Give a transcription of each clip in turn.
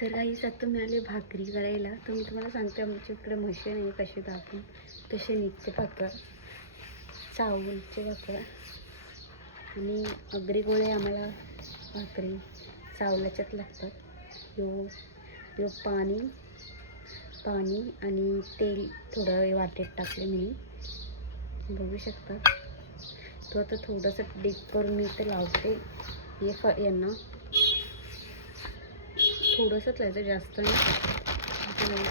तर काहीच आता मिळाले भाकरी करायला. तर मी तुम्हाला सांगते आमच्या इकडे मशीन आहे कशी दाखवून तसे निघते भाकर, चावलचे भाकर आणि अगरी गोळे आम्हाला भाकरी चावलाच्यात लागतात. यो पाणी आणि तेल थोडं वाटेत टाकले मी, बघू शकता. तो आता थोडंसं डीप करून मी इथे लावते. यांना थोडंसंच लावायचं, जास्त नाही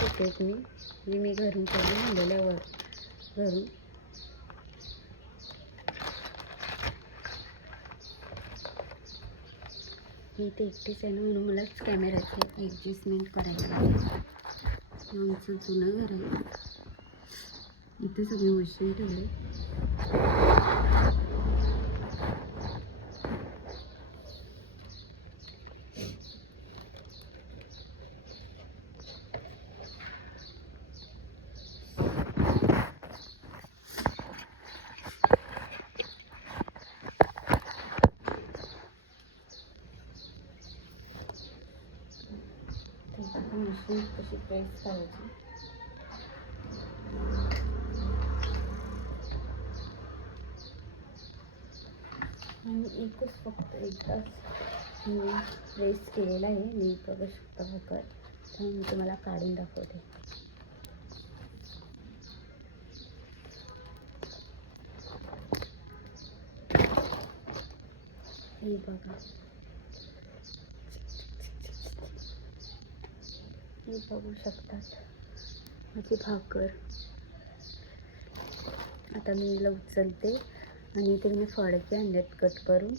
होते मी घरून करून आणलेल्यावर घरून. मी ते एकटीच आहे ना, म्हणून मलाच कॅमेऱ्याची ॲडजस्टमेंट करायला लागते. आमचं जुनं घर आहे, इथे सगळी मशीन ठेवली. मशीन कशी प्रेस करायची. आणि एकच फक्त एकदाच मी प्रेस केलेला आहे. मी बघू शकता भाकर, तर मी तुम्हाला काढून दाखवते. हे बघा, हे बघू शकतात माझी भाकर. आता मी हिला उचलते आणि इथे मी फडके आणलेत कट करून.